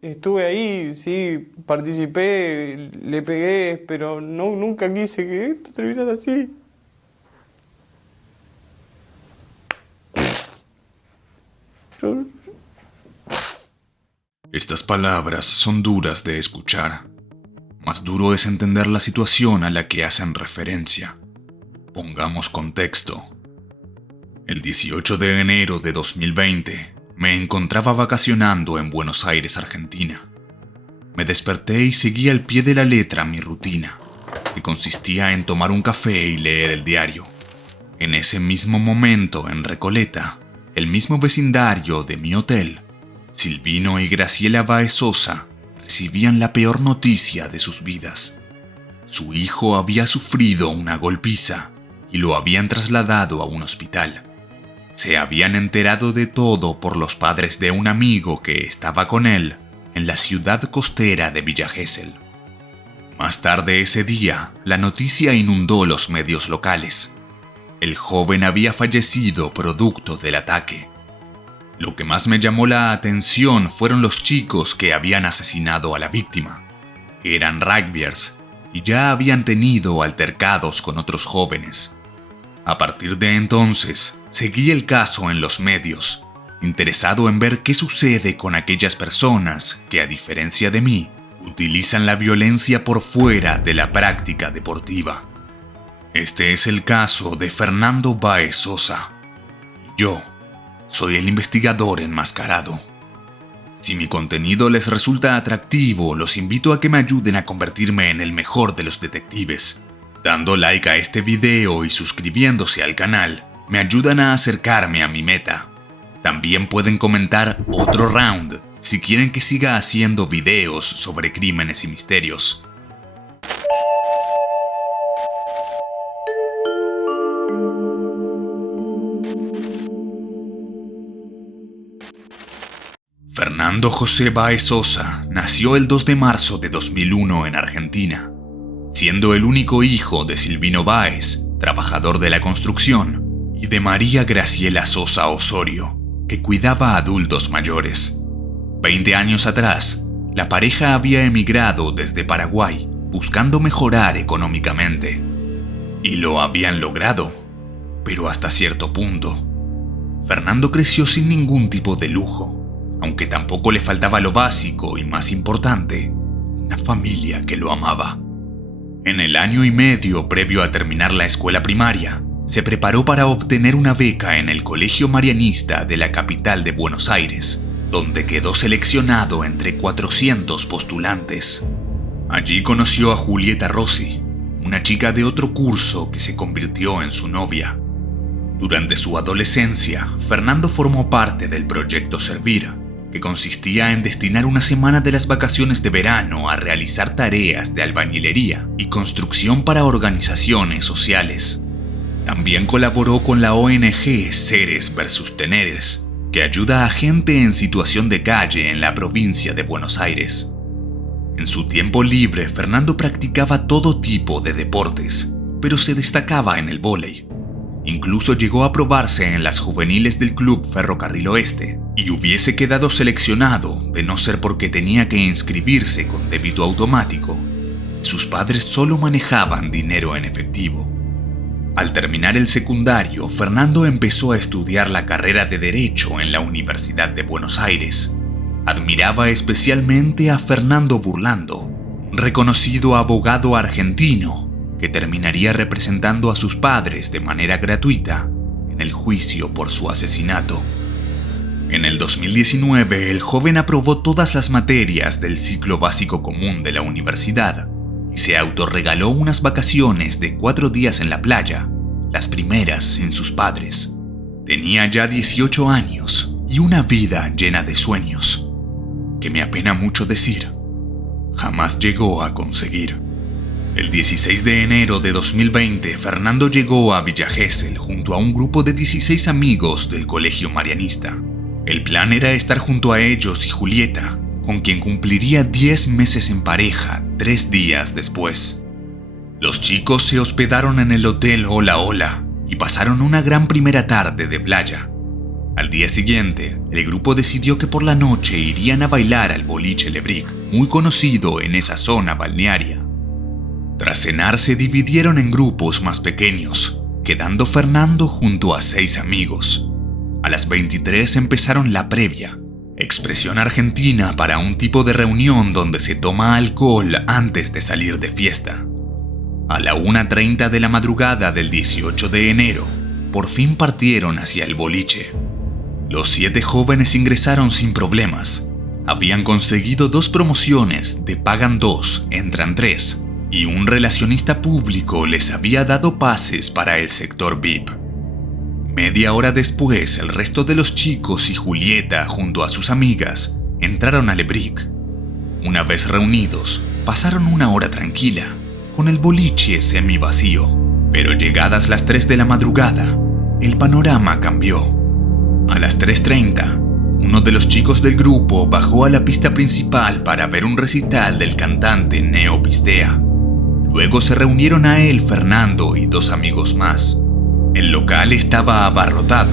Estuve ahí, sí, participé, le pegué, pero no, nunca quise que esto terminara así. Yo- Estas palabras son duras de escuchar. Más duro es entender la situación a la que hacen referencia. Pongamos contexto. El 18 de enero de 2020 me encontraba vacacionando en Buenos Aires, Argentina. Me desperté y seguí al pie de la letra mi rutina, que consistía en tomar un café y leer el diario. En ese mismo momento, en Recoleta, el mismo vecindario de mi hotel, Silvino y Graciela Báez Sosa recibían la peor noticia de sus vidas. Su hijo había sufrido una golpiza y lo habían trasladado a un hospital. Se habían enterado de todo por los padres de un amigo que estaba con él en la ciudad costera de Villa Gesell. Más tarde ese día, la noticia inundó los medios locales. El joven había fallecido producto del ataque. Lo que más me llamó la atención fueron los chicos que habían asesinado a la víctima. Eran rugbyers y ya habían tenido altercados con otros jóvenes. A partir de entonces, seguí el caso en los medios, interesado en ver qué sucede con aquellas personas que, a diferencia de mí, utilizan la violencia por fuera de la práctica deportiva. Este es el caso de Fernando Báez Sosa. Yo soy el investigador enmascarado. Si mi contenido les resulta atractivo, los invito a que me ayuden a convertirme en el mejor de los detectives. Dando like a este video y suscribiéndose al canal, me ayudan a acercarme a mi meta. También pueden comentar otro round si quieren que siga haciendo videos sobre crímenes y misterios. Fernando José Báez Sosa nació el 2 de marzo de 2001 en Argentina, siendo el único hijo de Silvino Báez, trabajador de la construcción, y de María Graciela Sosa Osorio, que cuidaba a adultos mayores. 20 años atrás, la pareja había emigrado desde Paraguay buscando mejorar económicamente. Y lo habían logrado, pero hasta cierto punto. Fernando creció sin ningún tipo de lujo, aunque tampoco le faltaba lo básico y más importante, una familia que lo amaba. En el año y medio previo a terminar la escuela primaria, se preparó para obtener una beca en el Colegio Marianista de la capital de Buenos Aires, donde quedó seleccionado entre 400 postulantes. Allí conoció a Julieta Rossi, una chica de otro curso que se convirtió en su novia. Durante su adolescencia, Fernando formó parte del proyecto Servir, que consistía en destinar una semana de las vacaciones de verano a realizar tareas de albañilería y construcción para organizaciones sociales. También colaboró con la ONG Seres vs Teneres, que ayuda a gente en situación de calle en la provincia de Buenos Aires. En su tiempo libre, Fernando practicaba todo tipo de deportes, pero se destacaba en el vóley. Incluso llegó a probarse en las juveniles del Club Ferrocarril Oeste y hubiese quedado seleccionado de no ser porque tenía que inscribirse con débito automático. Sus padres solo manejaban dinero en efectivo. Al terminar el secundario, Fernando empezó a estudiar la carrera de Derecho en la Universidad de Buenos Aires. Admiraba especialmente a Fernando Burlando, un reconocido abogado argentino que terminaría representando a sus padres de manera gratuita en el juicio por su asesinato. En el 2019, el joven aprobó todas las materias del ciclo básico común de la universidad y se autorregaló unas vacaciones de 4 días en la playa, las primeras sin sus padres. Tenía ya 18 años y una vida llena de sueños, que me apena mucho decir, jamás llegó a conseguir. El 16 de enero de 2020, Fernando llegó a Villa Gesell junto a un grupo de 16 amigos del Colegio Marianista. El plan era estar junto a ellos y Julieta, con quien cumpliría 10 meses en pareja 3 días después. Los chicos se hospedaron en el hotel Hola Hola y pasaron una gran primera tarde de playa. Al día siguiente, el grupo decidió que por la noche irían a bailar al boliche Le Brick, muy conocido en esa zona balnearia. Tras cenar se dividieron en grupos más pequeños, quedando Fernando junto a 6 amigos. A las 23 empezaron la previa, expresión argentina para un tipo de reunión donde se toma alcohol antes de salir de fiesta. A la 1:30 de la madrugada del 18 de enero, por fin partieron hacia el boliche. Los 7 jóvenes ingresaron sin problemas. Habían conseguido 2 promociones de pagan 2, entran 3, y un relacionista público les había dado pases para el sector VIP. Media hora después, el resto de los chicos y Julieta, junto a sus amigas, entraron a Le Brick. Una vez reunidos, pasaron una hora tranquila, con el boliche semivacío. Pero llegadas las 3 de la madrugada, el panorama cambió. A las 3:30, uno de los chicos del grupo bajó a la pista principal para ver un recital del cantante Neo Pistea. Luego se reunieron a él, Fernando y 2 amigos más. El local estaba abarrotado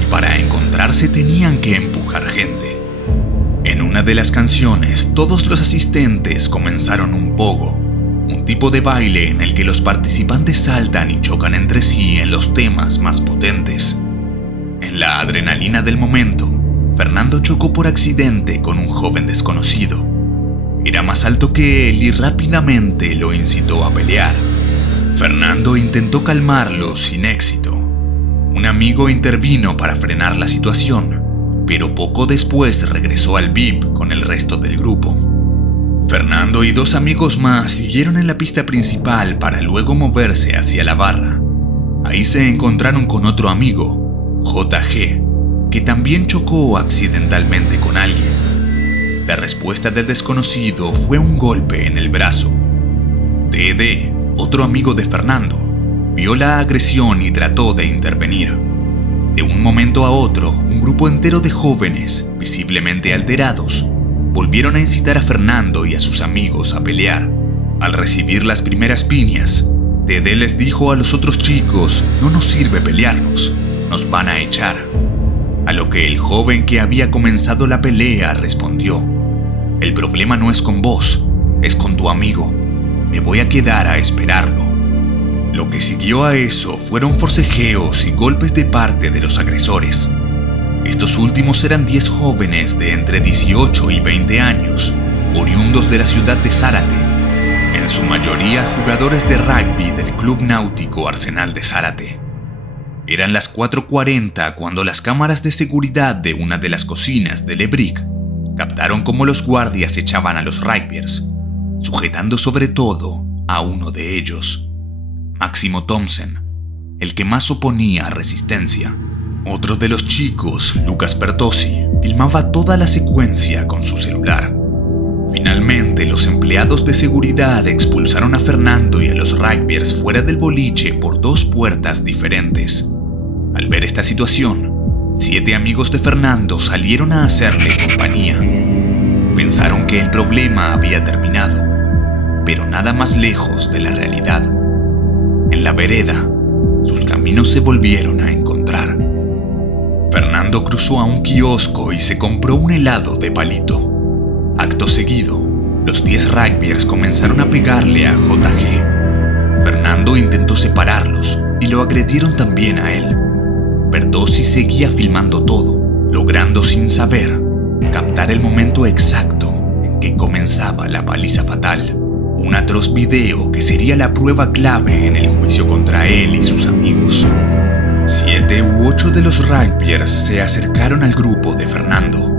y para encontrarse tenían que empujar gente. En una de las canciones, todos los asistentes comenzaron un pogo, un tipo de baile en el que los participantes saltan y chocan entre sí en los temas más potentes. En la adrenalina del momento, Fernando chocó por accidente con un joven desconocido. Era más alto que él y rápidamente lo incitó a pelear. Fernando intentó calmarlo sin éxito. Un amigo intervino para frenar la situación, pero poco después regresó al VIP con el resto del grupo. Fernando y 2 amigos más siguieron en la pista principal para luego moverse hacia la barra. Ahí se encontraron con otro amigo, JG, que también chocó accidentalmente con alguien. La respuesta del desconocido fue un golpe en el brazo. TD, otro amigo de Fernando, vio la agresión y trató de intervenir. De un momento a otro, un grupo entero de jóvenes, visiblemente alterados, volvieron a incitar a Fernando y a sus amigos a pelear. Al recibir las primeras piñas, TD les dijo a los otros chicos: "No nos sirve pelearnos, nos van a echar". A lo que el joven que había comenzado la pelea respondió: "El problema no es con vos, es con tu amigo. Me voy a quedar a esperarlo". Lo que siguió a eso fueron forcejeos y golpes de parte de los agresores. Estos últimos eran 10 jóvenes de entre 18 y 20 años, oriundos de la ciudad de Zárate, en su mayoría jugadores de rugby del Club Náutico Arsenal de Zárate. Eran las 4:40 cuando las cámaras de seguridad de una de las cocinas de Le Brick captaron cómo los guardias echaban a los rugbyers, sujetando sobre todo a uno de ellos, Máximo Thompson, el que más oponía resistencia. Otro de los chicos, Lucas Pertossi, filmaba toda la secuencia con su celular. Finalmente, los empleados de seguridad expulsaron a Fernando y a los rugbyers fuera del boliche por 2 puertas diferentes. Al ver esta situación, 7 amigos de Fernando salieron a hacerle compañía. Pensaron que el problema había terminado, pero nada más lejos de la realidad. En la vereda, sus caminos se volvieron a encontrar. Fernando cruzó a un kiosco y se compró un helado de palito. Acto seguido, los 10 rugbyers comenzaron a pegarle a JG. Fernando intentó separarlos y lo agredieron también a él. Pertossi seguía filmando todo, logrando sin saber captar el momento exacto en que comenzaba la paliza fatal. Un atroz video que sería la prueba clave en el juicio contra él y sus amigos. 7 u 8 de los rugbyers se acercaron al grupo de Fernando.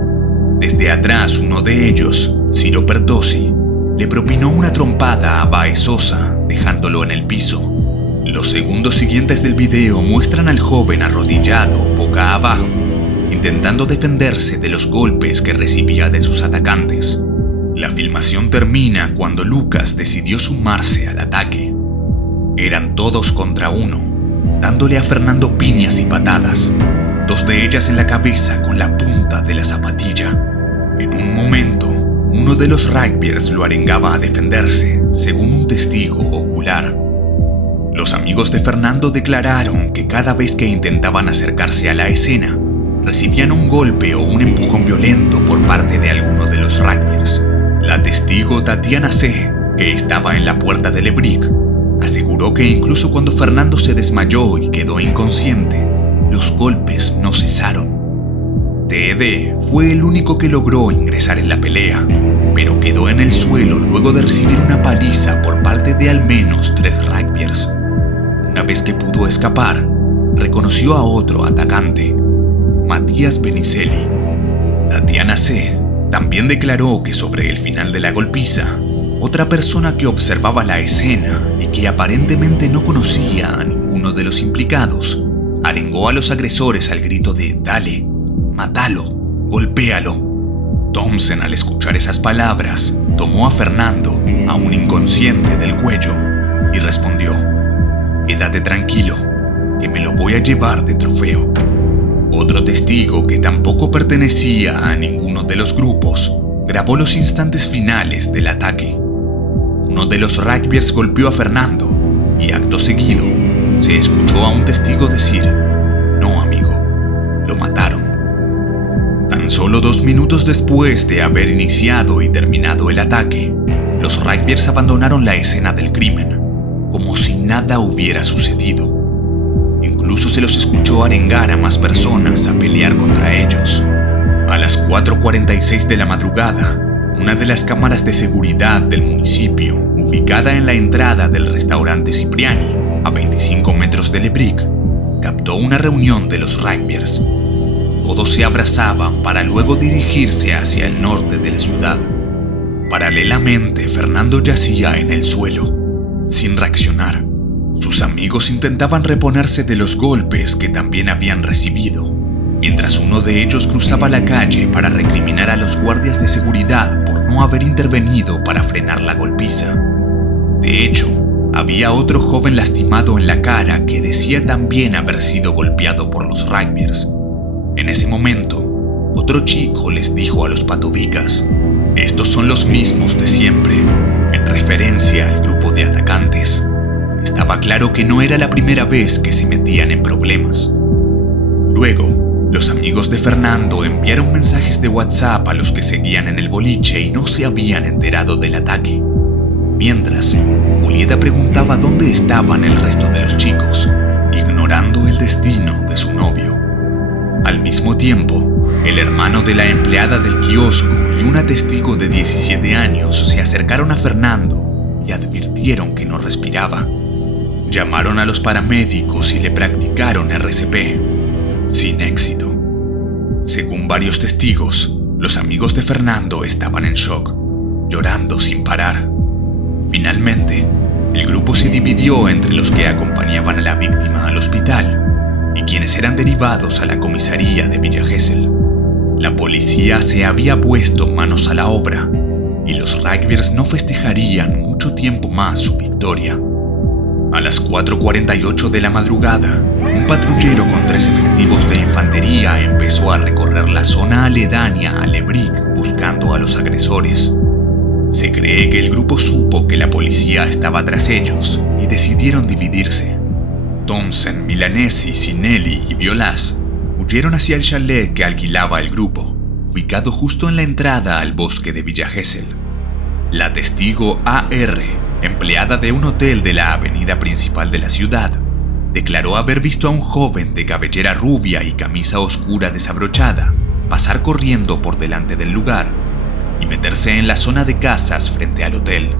Desde atrás, uno de ellos, Ciro Pertossi, le propinó una trompada a Baez Sosa, dejándolo en el piso. Los segundos siguientes del video muestran al joven arrodillado, boca abajo, intentando defenderse de los golpes que recibía de sus atacantes. La filmación termina cuando Lucas decidió sumarse al ataque. Eran todos contra uno, dándole a Fernando piñas y patadas, 2 de ellas en la cabeza con la punta de la zapatilla. En un momento, uno de los rugbyers lo arengaba a defenderse, según un testigo ocular. Los amigos de Fernando declararon que cada vez que intentaban acercarse a la escena, recibían un golpe o un empujón violento por parte de alguno de los rugbyers. La testigo Tatiana C., que estaba en la puerta del Lebric, aseguró que incluso cuando Fernando se desmayó y quedó inconsciente, los golpes no cesaron. T.D. fue el único que logró ingresar en la pelea, pero quedó en el suelo luego de recibir una paliza por parte de al menos 3 rugbyers. Una vez que pudo escapar, reconoció a otro atacante, Matías Benicelli. Tatiana C. también declaró que sobre el final de la golpiza, otra persona que observaba la escena y que aparentemente no conocía a ninguno de los implicados, arengó a los agresores al grito de «Dale, mátalo, golpéalo». Thompson, al escuchar esas palabras, tomó a Fernando, aún inconsciente, del cuello y respondió: «Quédate tranquilo, que me lo voy a llevar de trofeo». Otro testigo, que tampoco pertenecía a ninguno de los grupos, grabó los instantes finales del ataque. Uno de los rugbyers golpeó a Fernando y acto seguido se escuchó a un testigo decir: «No, amigo, lo mataron». Tan solo 2 minutos después de haber iniciado y terminado el ataque, los rugbyers abandonaron la escena del crimen, como si nada hubiera sucedido. Incluso se los escuchó arengar a más personas a pelear contra ellos. A las 4:46 de la madrugada, una de las cámaras de seguridad del municipio, ubicada en la entrada del restaurante Cipriani, a 25 metros de Lebric, captó una reunión de los rugbyers. Todos se abrazaban para luego dirigirse hacia el norte de la ciudad. Paralelamente, Fernando yacía en el suelo, sin reaccionar. Sus amigos intentaban reponerse de los golpes que también habían recibido, mientras uno de ellos cruzaba la calle para recriminar a los guardias de seguridad por no haber intervenido para frenar la golpiza. De hecho, había otro joven lastimado en la cara que decía también haber sido golpeado por los rugbyers. En ese momento, otro chico les dijo a los patobicas: «Estos son los mismos de siempre», en referencia al grupo de atacantes. Estaba claro que no era la primera vez que se metían en problemas. Luego, los amigos de Fernando enviaron mensajes de WhatsApp a los que seguían en el boliche y no se habían enterado del ataque. Mientras, Julieta preguntaba dónde estaban el resto de los chicos, ignorando el destino de su novio. Al mismo tiempo, el hermano de la empleada del kiosco y una testigo de 17 años se acercaron a Fernando y advirtieron que no respiraba. Llamaron a los paramédicos y le practicaron RCP, sin éxito. Según varios testigos, los amigos de Fernando estaban en shock, llorando sin parar. Finalmente, el grupo se dividió entre los que acompañaban a la víctima al hospital y quienes eran derivados a la comisaría de Villa Gesell. La policía se había puesto manos a la obra y los rugbyers no festejarían mucho tiempo más su victoria. A las 4:48 de la madrugada, un patrullero con 3 efectivos de infantería empezó a recorrer la zona aledaña a Lebric buscando a los agresores. Se cree que el grupo supo que la policía estaba tras ellos y decidieron dividirse. Thompson, Milanesi, Sinelli y Violas huyeron hacia el chalet que alquilaba el grupo, ubicado justo en la entrada al bosque de Villa Gesell. La testigo A.R., empleada de un hotel de la avenida principal de la ciudad, declaró haber visto a un joven de cabellera rubia y camisa oscura desabrochada pasar corriendo por delante del lugar y meterse en la zona de casas frente al hotel.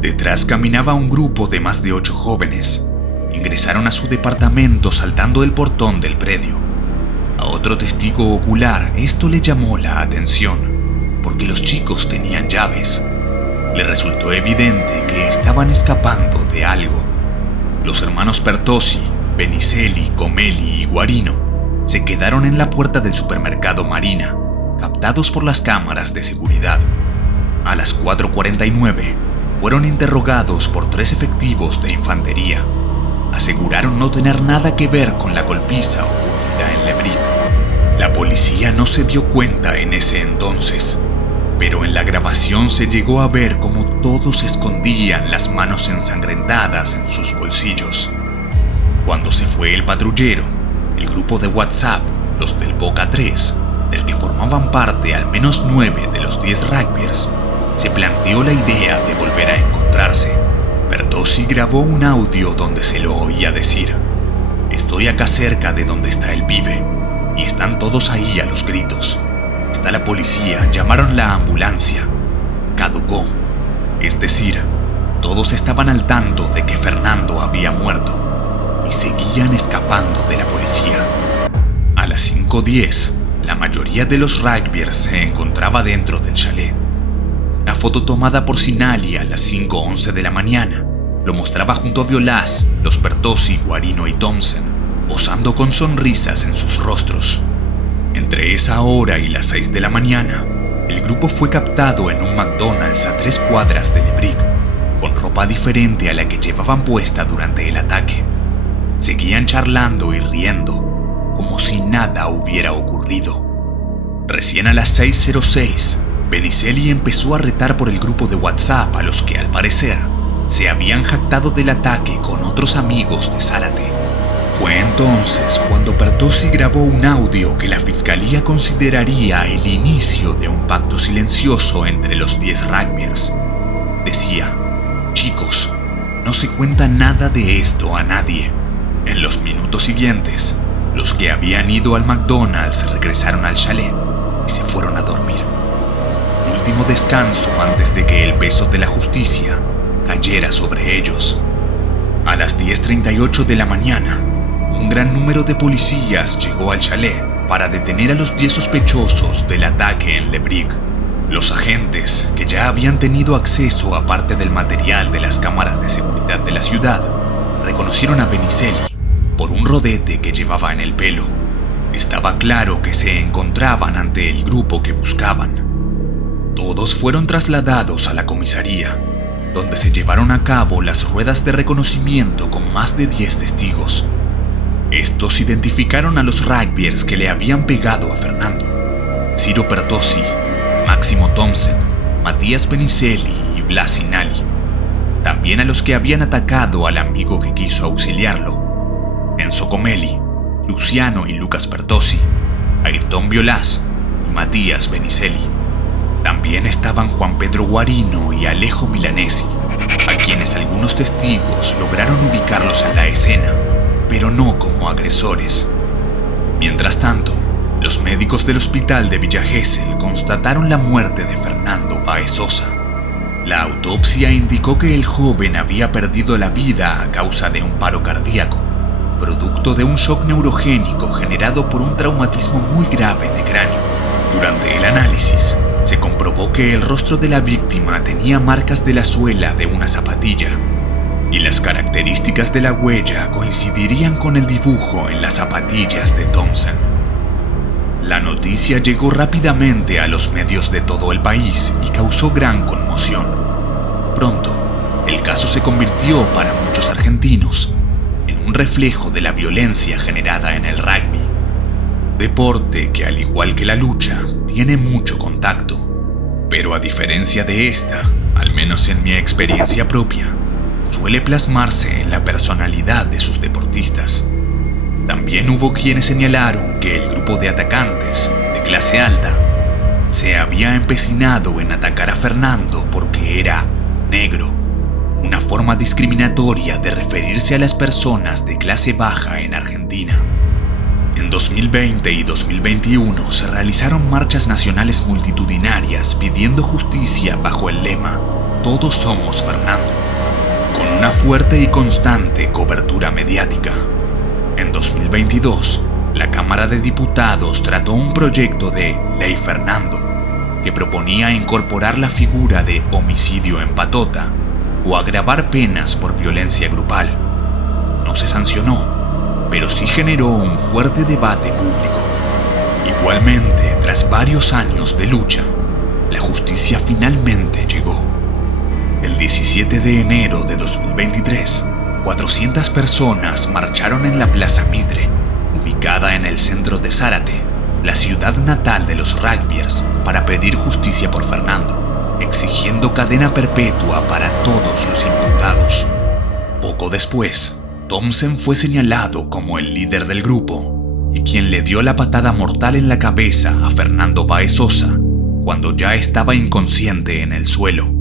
Detrás caminaba un grupo de más de 8 jóvenes. Ingresaron a su departamento saltando el portón del predio. A otro testigo ocular esto le llamó la atención, porque los chicos tenían llaves. Le resultó evidente que estaban escapando de algo. Los hermanos Pertosi, Benicelli, Comelli y Guarino se quedaron en la puerta del supermercado Marina, captados por las cámaras de seguridad. A las 4:49 fueron interrogados por 3 efectivos de infantería. Aseguraron no tener nada que ver con la golpiza ocurrida en Lebric. La policía no se dio cuenta en ese entonces, pero en la grabación se llegó a ver cómo todos escondían las manos ensangrentadas en sus bolsillos. Cuando se fue el patrullero, el grupo de WhatsApp los del Boca 3, del que formaban parte al menos 9 de los 10 rugbyers, se planteó la idea de volver a encontrarse. Bertozzi grabó un audio donde se lo oía decir: «Estoy acá cerca de donde está el pibe, y están todos ahí a los gritos. Está la policía, llamaron la ambulancia. Caducó». Es decir, todos estaban al tanto de que Fernando había muerto y seguían escapando de la policía. A las 5:10, la mayoría de los rugbyers se encontraba dentro del chalet. Una foto tomada por Sinali a las 5:11 de la mañana lo mostraba junto a Violás, los Bertozzi, Guarino y Thompson, posando con sonrisas en sus rostros. Entre esa hora y las 6 de la mañana, el grupo fue captado en un McDonald's a 3 cuadras de Le Brick, con ropa diferente a la que llevaban puesta durante el ataque. Seguían charlando y riendo, como si nada hubiera ocurrido. Recién a las 6:06, Benicelli empezó a retar por el grupo de WhatsApp a los que, al parecer, se habían jactado del ataque con otros amigos de Zárate. Fue entonces cuando Bertozzi grabó un audio que la fiscalía consideraría el inicio de un pacto silencioso entre los 10 rugbyers. Decía: «Chicos, no se cuenta nada de esto a nadie». En los minutos siguientes, los que habían ido al McDonald's regresaron al chalet y se fueron a dormir. Último descanso antes de que el peso de la justicia cayera sobre ellos. A las 10:38 de la mañana, un gran número de policías llegó al chalet para detener a los 10 sospechosos del ataque en Le Brick. Los agentes, que ya habían tenido acceso a parte del material de las cámaras de seguridad de la ciudad, reconocieron a Benicelli por un rodete que llevaba en el pelo. Estaba claro que se encontraban ante el grupo que buscaban. Todos fueron trasladados a la comisaría, donde se llevaron a cabo las ruedas de reconocimiento con más de 10 testigos. Estos identificaron a los rugbyers que le habían pegado a Fernando: Ciro Bertozzi, Máximo Thompson, Matías Benicelli y Blas Sinali. También a los que habían atacado al amigo que quiso auxiliarlo: Enzo Comelli, Luciano y Lucas Bertozzi, Ayrton Violás y Matías Benicelli. También estaban Juan Pedro Guarino y Alejo Milanesi, a quienes algunos testigos lograron ubicarlos en la escena, pero no como agresores. Mientras tanto, los médicos del hospital de Villa Gesell constataron la muerte de Fernando Báez Sosa. La autopsia indicó que el joven había perdido la vida a causa de un paro cardíaco, producto de un shock neurogénico generado por un traumatismo muy grave de cráneo. Durante el análisis, se comprobó que el rostro de la víctima tenía marcas de la suela de una zapatilla, y las características de la huella coincidirían con el dibujo en las zapatillas de Thompson. La noticia llegó rápidamente a los medios de todo el país y causó gran conmoción. Pronto, el caso se convirtió para muchos argentinos en un reflejo de la violencia generada en el rugby, deporte que, al igual que la lucha, tiene mucho contacto, pero a diferencia de esta, al menos en mi experiencia propia, suele plasmarse en la personalidad de sus deportistas. También hubo quienes señalaron que el grupo de atacantes, de clase alta, se había empecinado en atacar a Fernando porque era negro, una forma discriminatoria de referirse a las personas de clase baja en Argentina. En 2020 y 2021 se realizaron marchas nacionales multitudinarias pidiendo justicia bajo el lema «Todos somos Fernando», con una fuerte y constante cobertura mediática. En 2022, la Cámara de Diputados trató un proyecto de Ley Fernando, que proponía incorporar la figura de homicidio en patota o agravar penas por violencia grupal. No se sancionó, pero sí generó un fuerte debate público. Igualmente, tras varios años de lucha, la justicia finalmente llegó. El 17 de enero de 2023, 400 personas marcharon en la Plaza Mitre, ubicada en el centro de Zárate, la ciudad natal de los rugbyers, para pedir justicia por Fernando, exigiendo cadena perpetua para todos los imputados. Poco después, Thompson fue señalado como el líder del grupo, y quien le dio la patada mortal en la cabeza a Fernando Báez Sosa cuando ya estaba inconsciente en el suelo.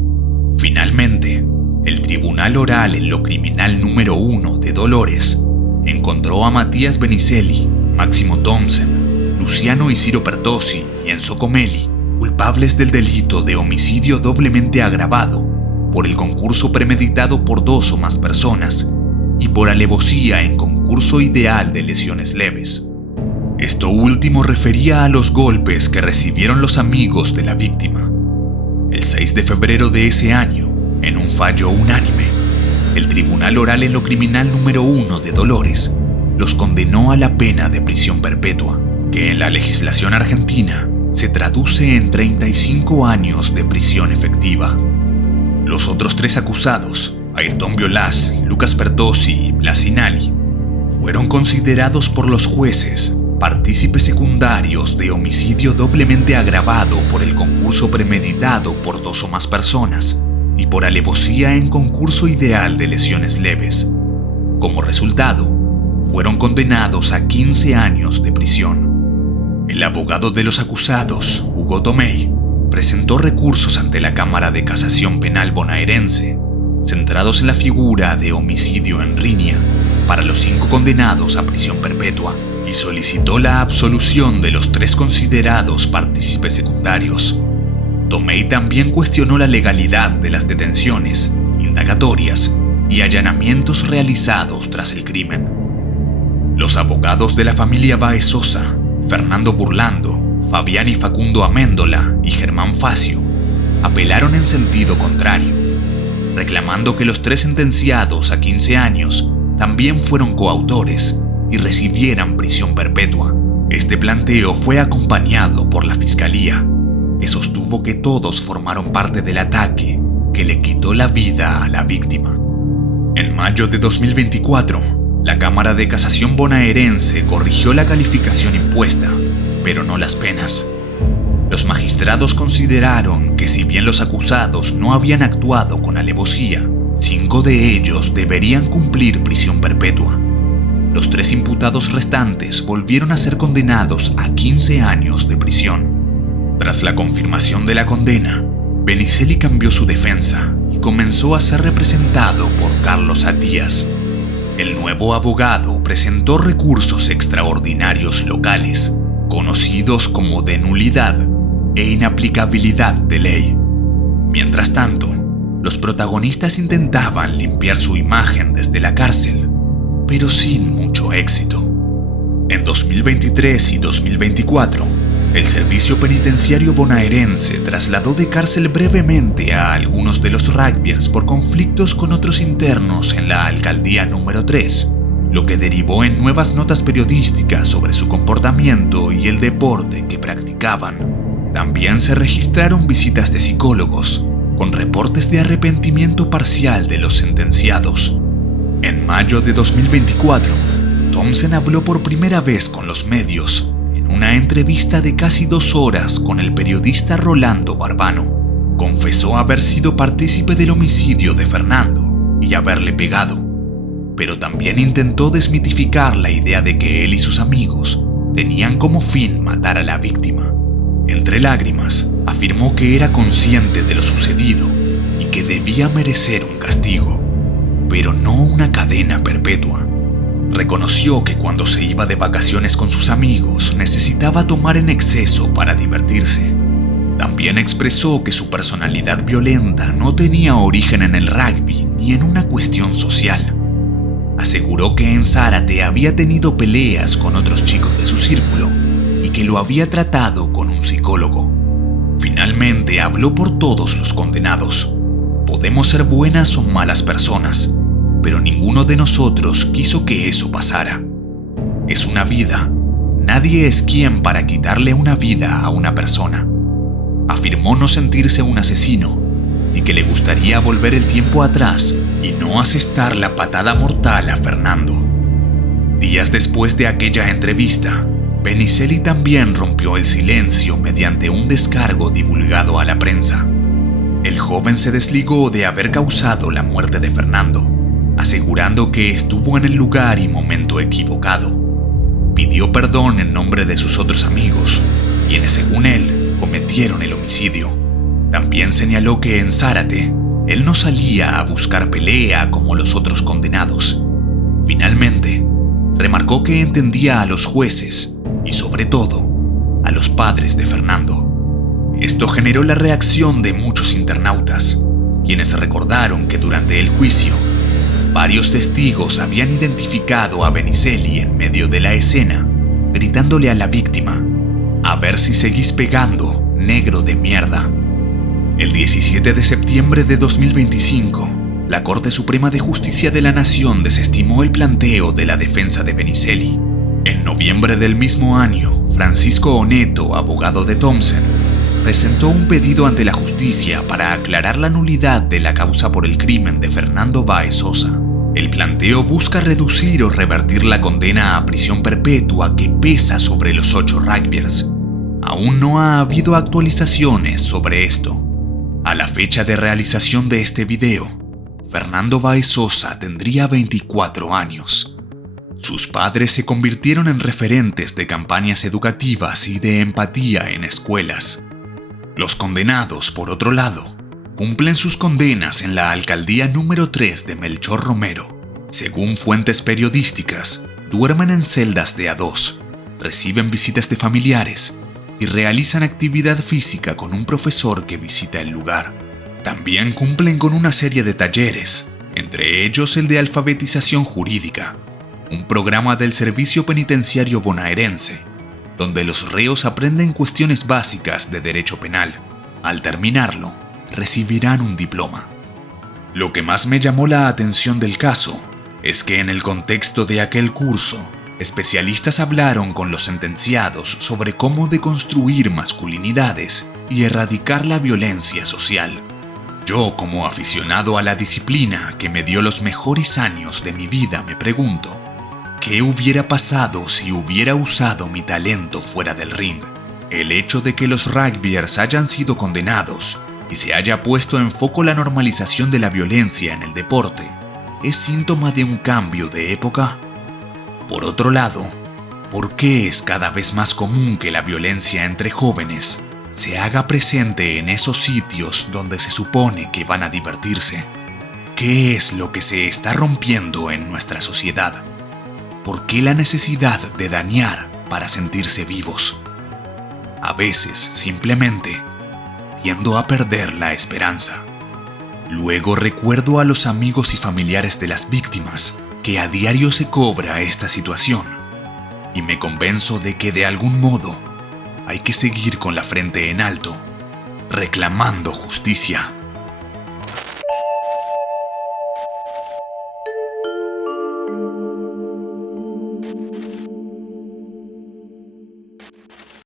Finalmente, el Tribunal Oral en lo Criminal número 1 de Dolores encontró a Matías Benicelli, Máximo Thompson, Luciano Ciro Pertossi y Enzo Comelli culpables del delito de homicidio doblemente agravado por el concurso premeditado por 2 o más personas y por alevosía en concurso ideal de lesiones leves. Esto último refería a los golpes que recibieron los amigos de la víctima. El 6 de febrero de ese año, en un fallo unánime, el Tribunal Oral en lo Criminal número 1 de Dolores los condenó a la pena de prisión perpetua, que en la legislación argentina se traduce en 35 años de prisión efectiva. Los otros 3 acusados, Ayrton Violás, Lucas Pertossi y Blas Sinali, fueron considerados por los jueces partícipes secundarios de homicidio doblemente agravado por el concurso premeditado por 2 o más personas y por alevosía en concurso ideal de lesiones leves. Como resultado, fueron condenados a 15 años de prisión. El abogado de los acusados, Hugo Tomei, presentó recursos ante la Cámara de Casación Penal bonaerense, centrados en la figura de homicidio en riña para los 5 condenados a prisión perpetua, y solicitó la absolución de los 3 considerados partícipes secundarios. Tomei también cuestionó la legalidad de las detenciones, indagatorias y allanamientos realizados tras el crimen. Los abogados de la familia Báez Sosa, Fernando Burlando, Fabián y Facundo Améndola y Germán Facio, apelaron en sentido contrario, reclamando que los 3 sentenciados a 15 años también fueron coautores y recibieran prisión perpetua. Este planteo fue acompañado por la Fiscalía, que sostuvo que todos formaron parte del ataque que le quitó la vida a la víctima. En mayo de 2024, la Cámara de Casación bonaerense corrigió la calificación impuesta, pero no las penas. Los magistrados consideraron que si bien los acusados no habían actuado con alevosía, 5 de ellos deberían cumplir prisión perpetua. Los 3 imputados restantes volvieron a ser condenados a 15 años de prisión. Tras la confirmación de la condena, Benicelli cambió su defensa y comenzó a ser representado por Carlos Atías. El nuevo abogado presentó recursos extraordinarios locales, conocidos como de nulidad e inaplicabilidad de ley. Mientras tanto, los protagonistas intentaban limpiar su imagen desde la cárcel, pero sin mucho éxito. En 2023 y 2024, el Servicio Penitenciario bonaerense trasladó de cárcel brevemente a algunos de los rugbyers por conflictos con otros internos en la alcaldía número 3, lo que derivó en nuevas notas periodísticas sobre su comportamiento y el deporte que practicaban. También se registraron visitas de psicólogos, con reportes de arrepentimiento parcial de los sentenciados. En mayo de 2024, Thompson habló por primera vez con los medios, en una entrevista de casi 2 horas con el periodista Rolando Barbano. Confesó haber sido partícipe del homicidio de Fernando y haberle pegado, pero también intentó desmitificar la idea de que él y sus amigos tenían como fin matar a la víctima. Entre lágrimas, afirmó que era consciente de lo sucedido y que debía merecer un castigo, pero no una cadena perpetua. Reconoció que cuando se iba de vacaciones con sus amigos necesitaba tomar en exceso para divertirse. También expresó que su personalidad violenta no tenía origen en el rugby ni en una cuestión social. Aseguró que en Zárate había tenido peleas con otros chicos de su círculo y que lo había tratado con un psicólogo. Finalmente habló por todos los condenados. Podemos ser buenas o malas personas, pero ninguno de nosotros quiso que eso pasara. Es una vida. Nadie es quien para quitarle una vida a una persona. Afirmó no sentirse un asesino y que le gustaría volver el tiempo atrás y no asestar la patada mortal a Fernando. Días después de aquella entrevista, Benicelli también rompió el silencio mediante un descargo divulgado a la prensa. El joven se desligó de haber causado la muerte de Fernando, asegurando que estuvo en el lugar y momento equivocado. pidió perdón en nombre de sus otros amigos, quienes según él cometieron el homicidio. También señaló que en Zárate, él no salía a buscar pelea como los otros condenados. Finalmente, remarcó que entendía a los jueces y sobre todo a los padres de Fernando. Esto generó la reacción de muchos internautas, quienes recordaron que durante el juicio, varios testigos habían identificado a Benicelli en medio de la escena, gritándole a la víctima: "A ver si seguís pegando, negro de mierda". El 17 de septiembre de 2025, la Corte Suprema de Justicia de la Nación desestimó el planteo de la defensa de Benicelli. En noviembre del mismo año, Francisco Oneto, abogado de Thompson, presentó un pedido ante la justicia para aclarar la nulidad de la causa por el crimen de Fernando Báez Sosa. El planteo busca reducir o revertir la condena a prisión perpetua que pesa sobre los 8 rugbyers. Aún no ha habido actualizaciones sobre esto. A la fecha de realización de este video, Fernando Báez Sosa tendría 24 años. Sus padres se convirtieron en referentes de campañas educativas y de empatía en escuelas. Los condenados, por otro lado, cumplen sus condenas en la alcaldía número 3 de Melchor Romero. Según fuentes periodísticas, duermen en celdas de A2, reciben visitas de familiares y realizan actividad física con un profesor que visita el lugar. También cumplen con una serie de talleres, entre ellos el de alfabetización jurídica, un programa del Servicio Penitenciario Bonaerense, donde los reos aprenden cuestiones básicas de derecho penal. Al terminarlo, recibirán un diploma. Lo que más me llamó la atención del caso es que en el contexto de aquel curso, especialistas hablaron con los sentenciados sobre cómo deconstruir masculinidades y erradicar la violencia social. Yo, como aficionado a la disciplina que me dio los mejores años de mi vida, me pregunto, ¿qué hubiera pasado si hubiera usado mi talento fuera del ring? El hecho de que los rugbyers hayan sido condenados y se haya puesto en foco la normalización de la violencia en el deporte, ¿es síntoma de un cambio de época? Por otro lado, ¿por qué es cada vez más común que la violencia entre jóvenes se haga presente en esos sitios donde se supone que van a divertirse? ¿Qué es lo que se está rompiendo en nuestra sociedad? ¿Por qué la necesidad de dañar para sentirse vivos? A veces, simplemente, tiendo a perder la esperanza. Luego recuerdo a los amigos y familiares de las víctimas que a diario se cobra esta situación y me convenzo de que de algún modo hay que seguir con la frente en alto, reclamando justicia.